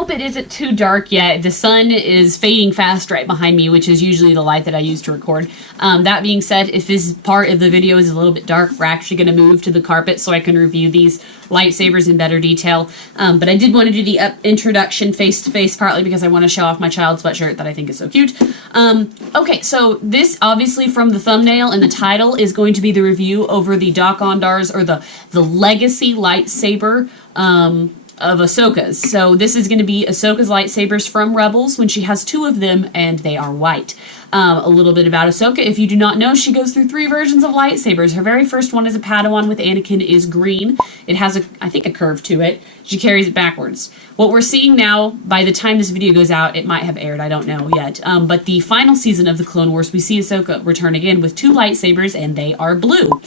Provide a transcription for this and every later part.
hope it isn't too dark yet. The sun is fading fast right behind me, which is usually the light that I use to record. That being said, if this part of the video is a little bit dark, we're actually going to move to the carpet so I can review these lightsabers in better detail. But I did want to do the introduction face-to-face partly because I want to show off my child sweatshirt that I think is so cute. Okay, so this obviously from the thumbnail and the title is going to be the review over the Doc Ondar's, or the legacy lightsaber of Ahsoka's. So this is going to be Ahsoka's lightsabers from Rebels when she has 2 of them and they are white. A little bit about Ahsoka. If you do not know, she goes through 3 versions of lightsabers. Her very first one as a Padawan with Anakin is green. It has, I think, a curve to it. She carries it backwards. What we're seeing now, by the time this video goes out, it might have aired, I don't know yet, but the final season of the Clone Wars, we see Ahsoka return again with 2 lightsabers, and they are blue.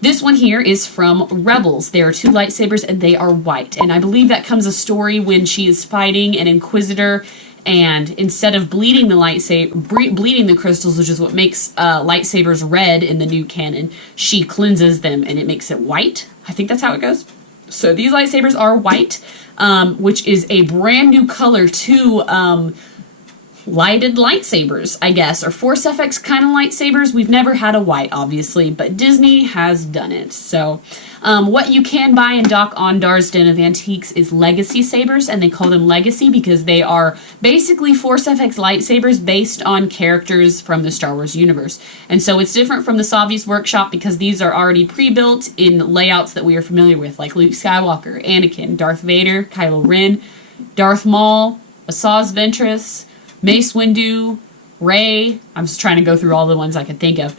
This one here is from Rebels. There are 2 lightsabers, and they are white. And I believe that comes a story when she is fighting an Inquisitor, and instead of bleeding the crystals, which is what makes lightsabers red in the new canon, she cleanses them and it makes it white. I think that's how it goes. So these lightsabers are white, which is a brand new color to lighted lightsabers, I guess, or Force FX kind of lightsabers. We've never had a white, obviously, but Disney has done it. So what you can buy in Doc Ondar's Den of Antiques is Legacy sabers, and they call them Legacy because they are basically Force FX lightsabers based on characters from the Star Wars universe. And so it's different from the Savi's Workshop because these are already pre-built in layouts that we are familiar with, like Luke Skywalker, Anakin, Darth Vader, Kylo Ren, Darth Maul, Asajj Ventress, Mace Windu, Rey. I'm just trying to go through all the ones I could think of.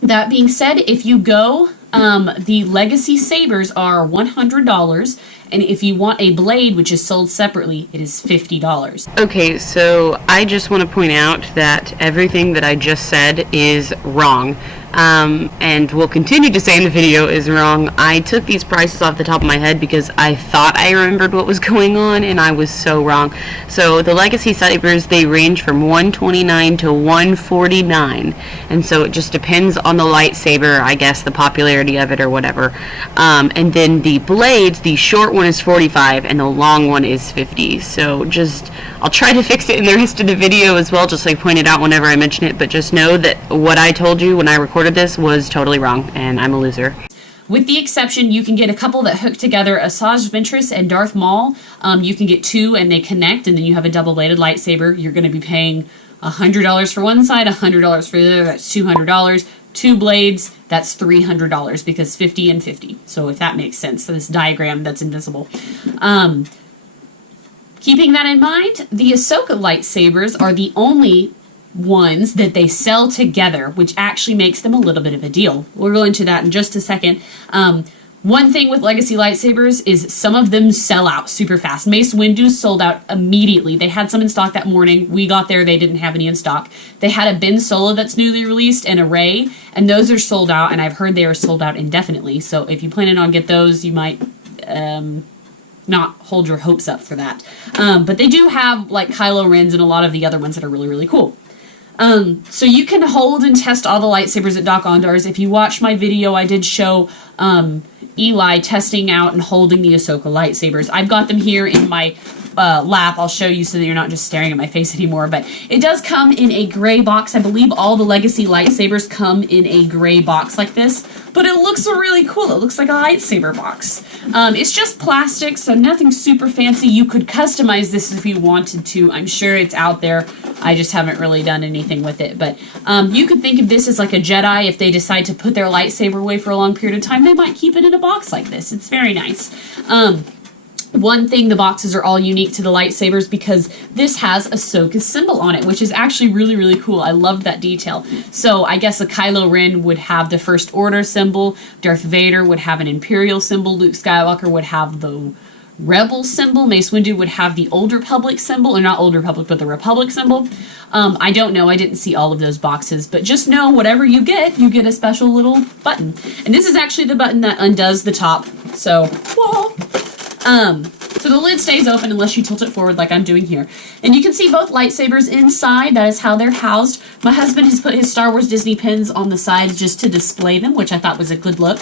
That being said, if you go, the Legacy sabers are $100, and if you want a blade, which is sold separately, it is $50. Okay, so I just want to point out that everything that I just said is wrong. And will continue to say in the video is wrong. I took these prices off the top of my head because I thought I remembered what was going on, and I was so wrong. So the Legacy sabers, they range from $129 to $149, and so it just depends on the lightsaber, I guess, the popularity of it or whatever. And then the blades, the short one is $45 and the long one is $50. So just, I'll try to fix it in the rest of the video as well, just like point it out whenever I mention it, but just know that what I told you when I recorded this was totally wrong, and I'm a loser. With the exception, you can get a couple that hook together Asajj Ventress and Darth Maul. You can get 2 and they connect, and then you have a double-bladed lightsaber. You're going to be paying $100 for one side, $100 for the other. That's $200. 2 blades, that's $300 because 50 and 50. So if that makes sense, so this diagram that's invisible. Keeping that in mind, the Ahsoka lightsabers are the only ones that they sell together, which actually makes them a little bit of a deal. We'll go into that in just a second. One thing with Legacy lightsabers is some of them sell out super fast. Mace Windu sold out immediately. They had some in stock that morning. We got there, they didn't have any in stock. They had a Ben Solo that's newly released and a Rey, and those are sold out, and I've heard they are sold out indefinitely. So if you plan on get those, you might not hold your hopes up for that. But they do have like Kylo Ren's and a lot of the other ones that are really, really cool. So you can hold and test all the lightsabers at Doc Ondar's. If you watched my video, I did show Eli testing out and holding the Ahsoka lightsabers. I've got them here in my lap. I'll show you so that you're not just staring at my face anymore. But it does come in a gray box. I believe all the Legacy lightsabers come in a gray box like this. But it looks really cool. It looks like a lightsaber box. It's just plastic, so nothing super fancy. You could customize this if you wanted to. I'm sure it's out there. I just haven't really done anything with it. But you could think of this as like a Jedi. If they decide to put their lightsaber away for a long period of time, they might keep it in a box like this. It's very nice. One thing, the boxes are all unique to the lightsabers because this has Ahsoka's symbol on it, which is actually really, really cool. I love that detail. So I guess a Kylo Ren would have the First Order symbol, Darth Vader would have an Imperial symbol, Luke Skywalker would have the Rebel symbol, Mace Windu would have the Old Republic symbol, or not Old Republic, but the Republic symbol. I don't know, I didn't see all of those boxes, but just know whatever you get a special little button. And this is actually the button that undoes the top, so So the lid stays open unless you tilt it forward like I'm doing here. And you can see both lightsabers inside. That is how they're housed. My husband has put his Star Wars Disney pins on the sides just to display them, which I thought was a good look.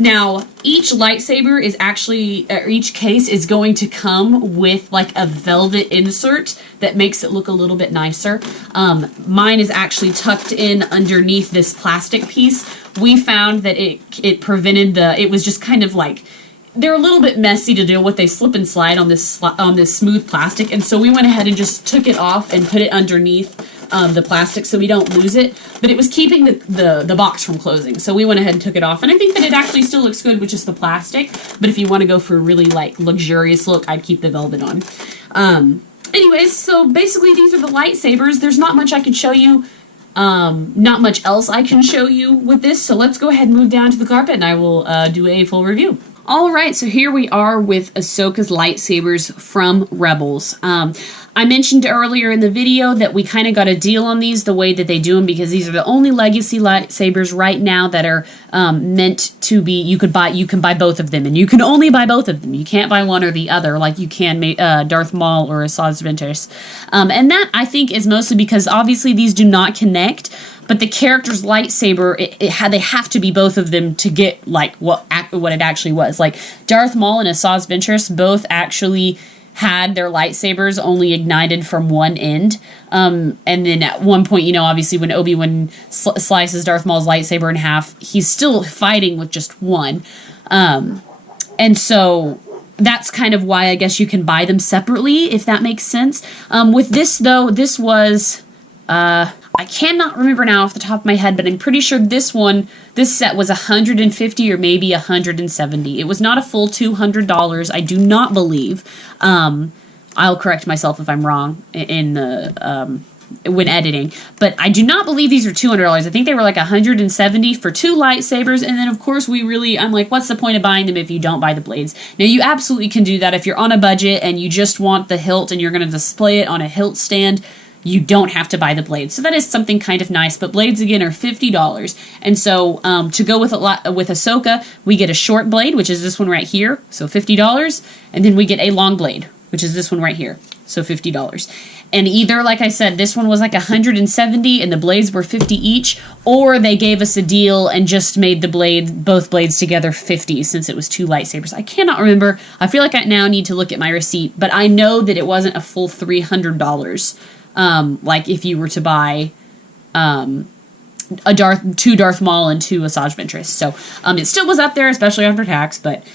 Now, each lightsaber is actually, or each case is going to come with like a velvet insert that makes it look a little bit nicer. Mine is actually tucked in underneath this plastic piece. We found that it prevented it was just kind of like, they're a little bit messy to deal with. They slip and slide on this smooth plastic, and so we went ahead and just took it off and put it underneath the plastic so we don't lose it. But it was keeping the box from closing, so we went ahead and took it off. And I think that it actually still looks good with just the plastic. But if you want to go for a really like luxurious look, I'd keep the velvet on. Anyways, so basically these are the lightsabers. There's not much I can show you. Not much else I can show you with this. So let's go ahead and move down to the carpet, and I will do a full review. Alright, so here we are with Ahsoka's lightsabers from Rebels. I mentioned earlier in the video that we kind of got a deal on these the way that they do them, because these are the only legacy lightsabers right now that are meant to be, you can buy both of them, and you can only buy both of them. You can't buy one or the other like you can Darth Maul or Asajj Ventress. And that, I think, is mostly because obviously these do not connect. But the character's lightsaber, they have to be both of them to get like what it actually was. Like Darth Maul and Asajj Ventress both actually had their lightsabers only ignited from one end. And then at one point, you know, obviously when Obi-Wan slices Darth Maul's lightsaber in half, he's still fighting with just one. And so that's kind of why I guess you can buy them separately, if that makes sense. With this, though, this was... I cannot remember now off the top of my head, but I'm pretty sure this set was $150 or maybe $170. It was not a full $200, I do not believe. I'll correct myself if I'm wrong in the when editing, but I do not believe these are $200. I think they were like $170 for two lightsabers, and then of course I'm like, what's the point of buying them if you don't buy the blades? Now you absolutely can do that if you're on a budget and you just want the hilt and you're going to display it on a hilt stand. You don't have to buy the blades. So that is something kind of nice. But blades, again, are $50. And so to go with Ahsoka, we get a short blade, which is this one right here, so $50. And then we get a long blade, which is this one right here, so $50. And either, like I said, this one was like $170 and the blades were $50 each, or they gave us a deal and just made both blades together $50 since it was two lightsabers. I cannot remember. I feel like I now need to look at my receipt, but I know that it wasn't a full $300. Like if you were to buy two Darth Maul and two Asajj Ventress. So it still was up there, especially after tax. But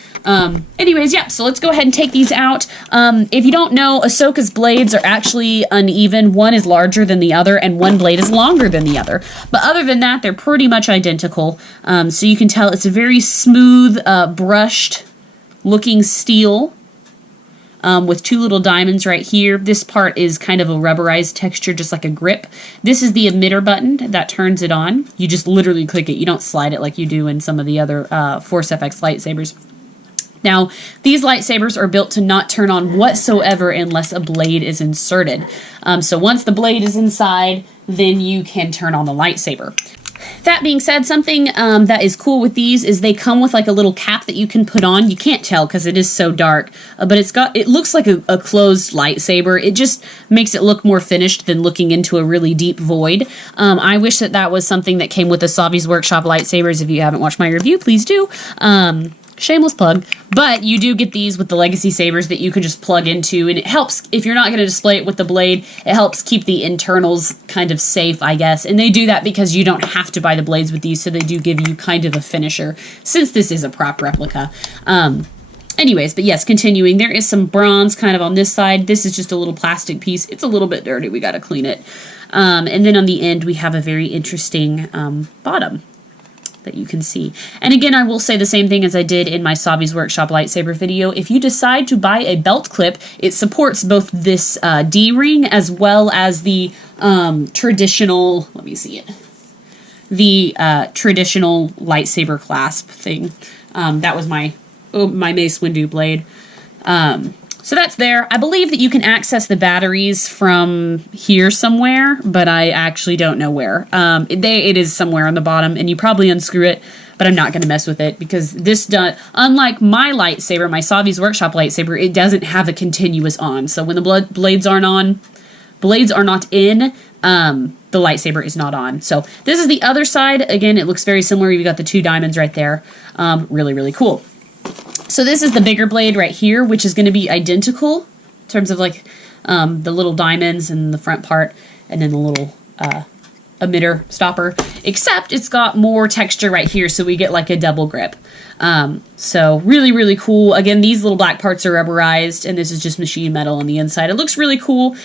anyways, yeah, so let's go ahead and take these out. If you don't know, Ahsoka's blades are actually uneven. One is larger than the other, and one blade is longer than the other. But other than that, they're pretty much identical. So you can tell it's a very smooth, brushed looking steel. With two little diamonds right here. This part is kind of a rubberized texture, just like a grip. This is the emitter button that turns it on. You just literally click it. You don't slide it like you do in some of the other Force FX lightsabers. Now, these lightsabers are built to not turn on whatsoever unless a blade is inserted. So once the blade is inside, then you can turn on the lightsaber. That being said, something that is cool with these is they come with like a little cap that you can put on. You can't tell because it is so dark, but it looks like a closed lightsaber. It just makes it look more finished than looking into a really deep void. I wish that was something that came with the Savi's Workshop lightsabers. If you haven't watched my review, please do. Shameless plug. But you do get these with the legacy sabers that you can just plug into, and it helps if you're not going to display it with the blade. It helps keep the internals kind of safe, I guess. And they do that because you don't have to buy the blades with these, so they do give you kind of a finisher since this is a prop replica. Anyways, but yes, continuing, there is some bronze kind of on this side. This is just a little plastic piece. It's a little bit dirty. We got to clean it. And then on the end, we have a very interesting bottom that you can see. And again, I will say the same thing as I did in my Savi's Workshop lightsaber video. If you decide to buy a belt clip, it supports both this D-ring as well as the traditional, let me see it, the traditional lightsaber clasp thing. That was my Mace Windu blade. So that's there. I believe that you can access the batteries from here somewhere, but I actually don't know where. It is somewhere on the bottom, and you probably unscrew it. but I'm not going to mess with it because this unlike my lightsaber, my Savi's Workshop lightsaber, it doesn't have a continuous on. So when the blades are not in, the lightsaber is not on. So this is the other side. Again, it looks very similar. You've got the 2 diamonds right there. Really, really cool. So this is the bigger blade right here, which is going to be identical in terms of like the little diamonds and the front part, and then the little emitter stopper, except it's got more texture right here, so we get like a double grip. So really, really cool. Again, these little black parts are rubberized, and this is just machine metal on the inside. It looks really cool.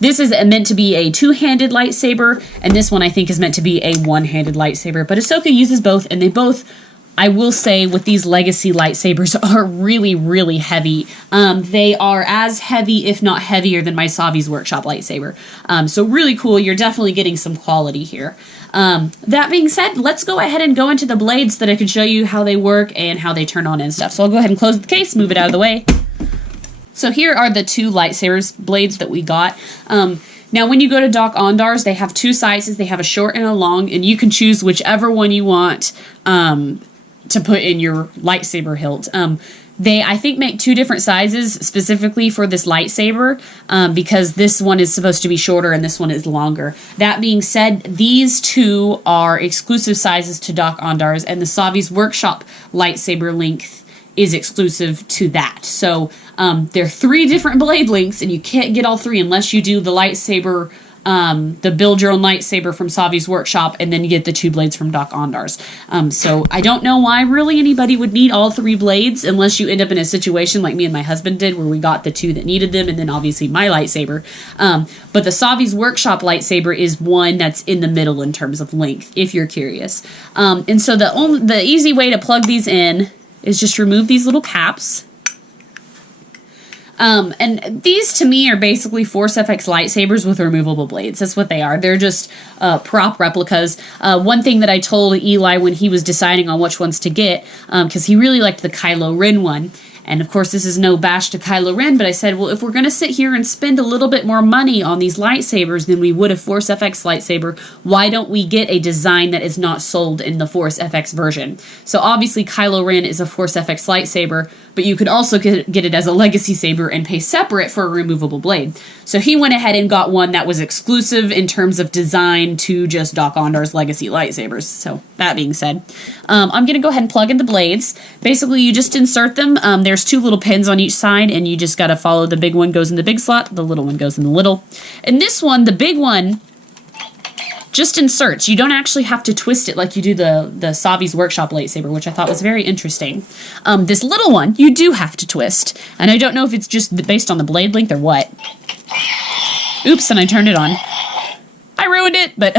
This is meant to be a 2-handed lightsaber, and this one I think is meant to be a 1-handed lightsaber, but Ahsoka uses both, and they both, I will say, with these legacy lightsabers, are really, really heavy. They are as heavy, if not heavier, than my Savi's Workshop lightsaber. So really cool. You're definitely getting some quality here. That being said, let's go ahead and go into the blades so that I can show you how they work and how they turn on and stuff. So I'll go ahead and close the case, move it out of the way. So here are the 2 lightsabers blades that we got. Now, when you go to Doc Ondar's, they have 2 sizes. They have a short and a long, and you can choose whichever one you want to put in your lightsaber hilt. They, I think, make 2 different sizes specifically for this lightsaber because this one is supposed to be shorter and this one is longer. That being said, these 2 are exclusive sizes to Doc Ondar's, and the Savi's Workshop lightsaber length is exclusive to that. So there are 3 different blade lengths, and you can't get all 3 unless you do the lightsaber, the build your own lightsaber from Savi's Workshop, and then you get the 2 blades from Doc Ondar's. So I don't know why really anybody would need all 3 blades unless you end up in a situation like me and my husband did where we got the 2 that needed them, and then obviously my lightsaber. But the Savi's Workshop lightsaber is one that's in the middle in terms of length, if you're curious. And so the easy way to plug these in is just remove these little caps. And these, to me, are basically Force FX lightsabers with removable blades. That's what they are. They're just prop replicas. One thing that I told Eli when he was deciding on which ones to get, because he really liked the Kylo Ren one, and of course this is no bash to Kylo Ren, but I said, well, if we're going to sit here and spend a little bit more money on these lightsabers than we would a Force FX lightsaber, why don't we get a design that is not sold in the Force FX version? So obviously Kylo Ren is a Force FX lightsaber, but you could also get it as a legacy saber and pay separate for a removable blade. So he went ahead and got one that was exclusive in terms of design to just Doc Ondar's legacy lightsabers. So that being said, I'm going to go ahead and plug in the blades. Basically, you just insert them. There's 2 little pins on each side, and you just got to follow. The big one goes in the big slot, the little one goes in the little. And this one, the big one, just inserts. You don't actually have to twist it like you do the Savi's Workshop lightsaber, which I thought was very interesting. This little one, you do have to twist. And I don't know if it's just based on the blade length or what. Oops, and I turned it on. I ruined it, but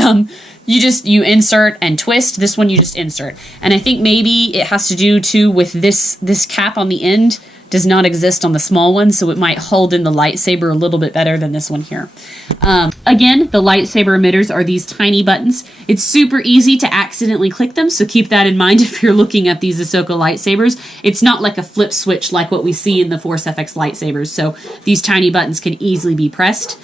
you insert and twist. This one you just insert. And I think maybe it has to do too with this cap on the end does not exist on the small one, so it might hold in the lightsaber a little bit better than this one here. Again, the lightsaber emitters are these tiny buttons. It's super easy to accidentally click them, so keep that in mind if you're looking at these Ahsoka lightsabers. It's not like a flip switch like what we see in the Force FX lightsabers, so these tiny buttons can easily be pressed.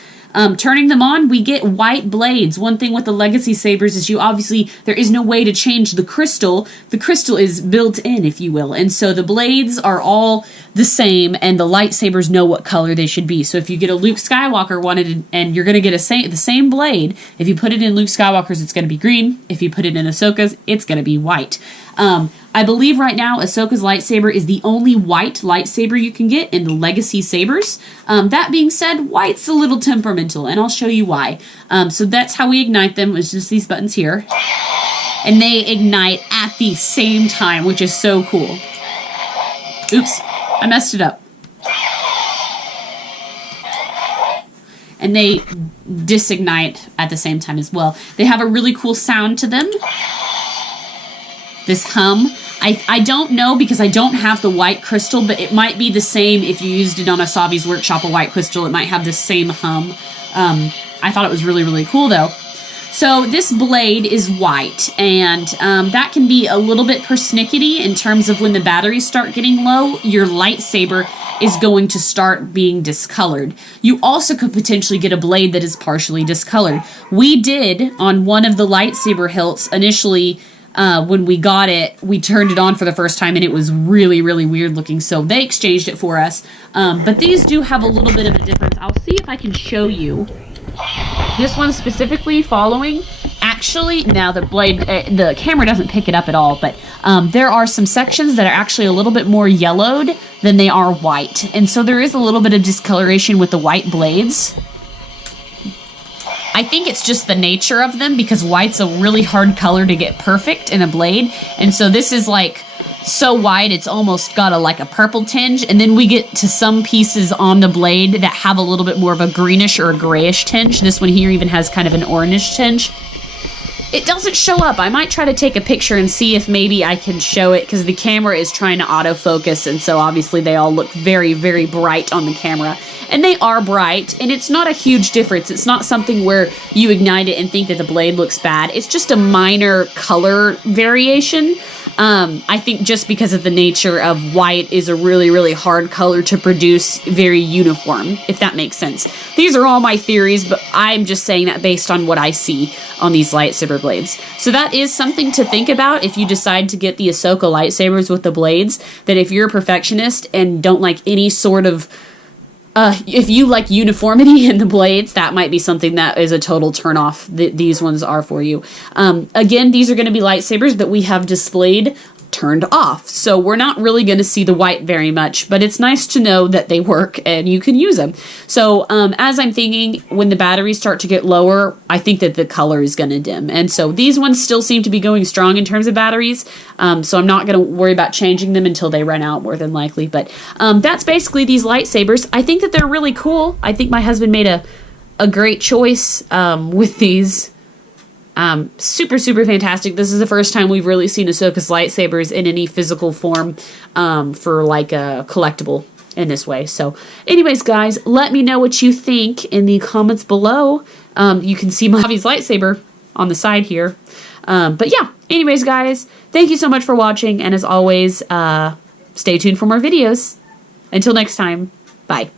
Turning them on, we get white blades. One thing with the legacy sabers is there is no way to change the crystal. The crystal is built in, if you will. And so the blades are all the same, and the lightsabers know what color they should be. So if you get a Luke Skywalker one, and you're going to get the same blade, if you put it in Luke Skywalker's, it's going to be green. If you put it in Ahsoka's, it's going to be white. I believe right now Ahsoka's lightsaber is the only white lightsaber you can get in the legacy sabers. That being said, white's a little temperamental, and I'll show you why. So that's how we ignite them. It's just these buttons here. And they ignite at the same time, which is so cool. Oops, I messed it up. And they disignite at the same time as well. They have a really cool sound to them. This hum. I don't know because I don't have the white crystal, but it might be the same if you used it on a Savi's Workshop, a white crystal. It might have the same hum. I thought it was really, really cool though. So this blade is white, and that can be a little bit persnickety in terms of when the batteries start getting low, your lightsaber is going to start being discolored. You also could potentially get a blade that is partially discolored. We did on one of the lightsaber hilts initially when we got it, we turned it on for the first time and it was really, really weird looking. So they exchanged it for us. But these do have a little bit of a difference. I'll see if I can show you. This one specifically following, actually, now the blade, the camera doesn't pick it up at all, but there are some sections that are actually a little bit more yellowed than they are white. And so there is a little bit of discoloration with the white blades. I think it's just the nature of them because white's a really hard color to get perfect in a blade. And so this is like so white it's almost got like a purple tinge, and then we get to some pieces on the blade that have a little bit more of a greenish or a grayish tinge. This one here even has kind of an orange tinge. It doesn't show up. I might try to take a picture and see if maybe I can show it because the camera is trying to autofocus, and so obviously they all look very, very bright on the camera. And they are bright, and it's not a huge difference. It's not something where you ignite it and think that the blade looks bad. It's just a minor color variation. I think just because of the nature of white is a really, really hard color to produce very uniform, if that makes sense. These are all my theories, but I'm just saying that based on what I see on these lightsaber blades. So that is something to think about if you decide to get the Ahsoka lightsabers with the blades, that if you're a perfectionist and don't like any sort of if you like uniformity in the blades, that might be something that is a total turnoff. These ones are for you. Again, these are going to be lightsabers that we have displayed turned off. So we're not really going to see the white very much, but it's nice to know that they work and you can use them. So as I'm thinking, when the batteries start to get lower, I think that the color is going to dim. And so these ones still seem to be going strong in terms of batteries. So I'm not going to worry about changing them until they run out more than likely. But that's basically these lightsabers. I think that they're really cool. I think my husband made a great choice with these. Super, super fantastic. This is the first time we've really seen Ahsoka's lightsabers in any physical form for like a collectible in this way. So anyways, guys, let me know what you think in the comments below. You can see Mojave lightsaber on the side here. But yeah, anyways, guys, thank you so much for watching. And as always, stay tuned for more videos. Until next time, bye.